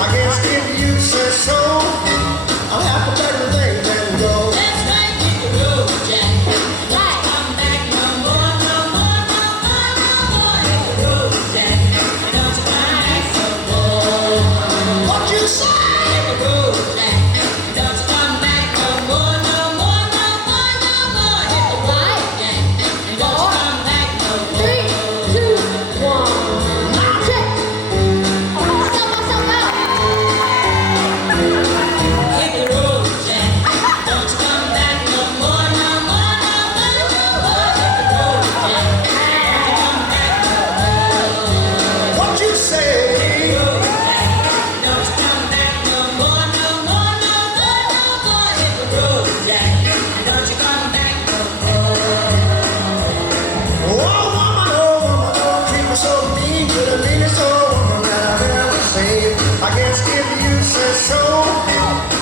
I guess if you say so, I'll have to better thing than go. Let's right hit the road, Jack. Don't come back no more, no more, no more, no more. Hit the road, Jack. Don't you come back no more. What you say? Hit the road, Jack. Don't you come back no more, no more, no more, no more. Hit the road, Jack. Don't you come back no more. 3, 2, 1. Check. Hit the road, Jack. Don't you come back no more, no more, no more, no more. Hit the road, Jack. Don't you come back no more. What you say? Don't you come back no more, no more, no more, no more. Hit the road, Jack. Don't you come back no more. Oh woman, don't treat me so mean. You're the meanest old woman that I've ever seen. I guess if you say so,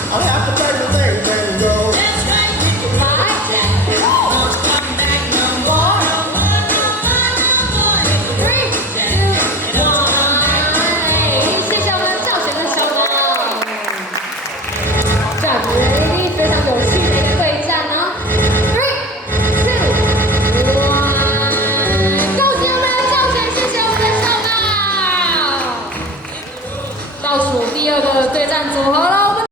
I'll have to better thing than go. That's right, hit the road, Jack. Don't you come back no more, no more, no more, no more. Hit the 3, 2, 1. road, Jack. Don't you come back no more. 谢谢我们赵璇的手哦。这样子一定非常有趣的一个对战哦。3, 2, 1，恭喜我们的赵璇，谢谢我们的手哦。倒数第2个对战组合喽。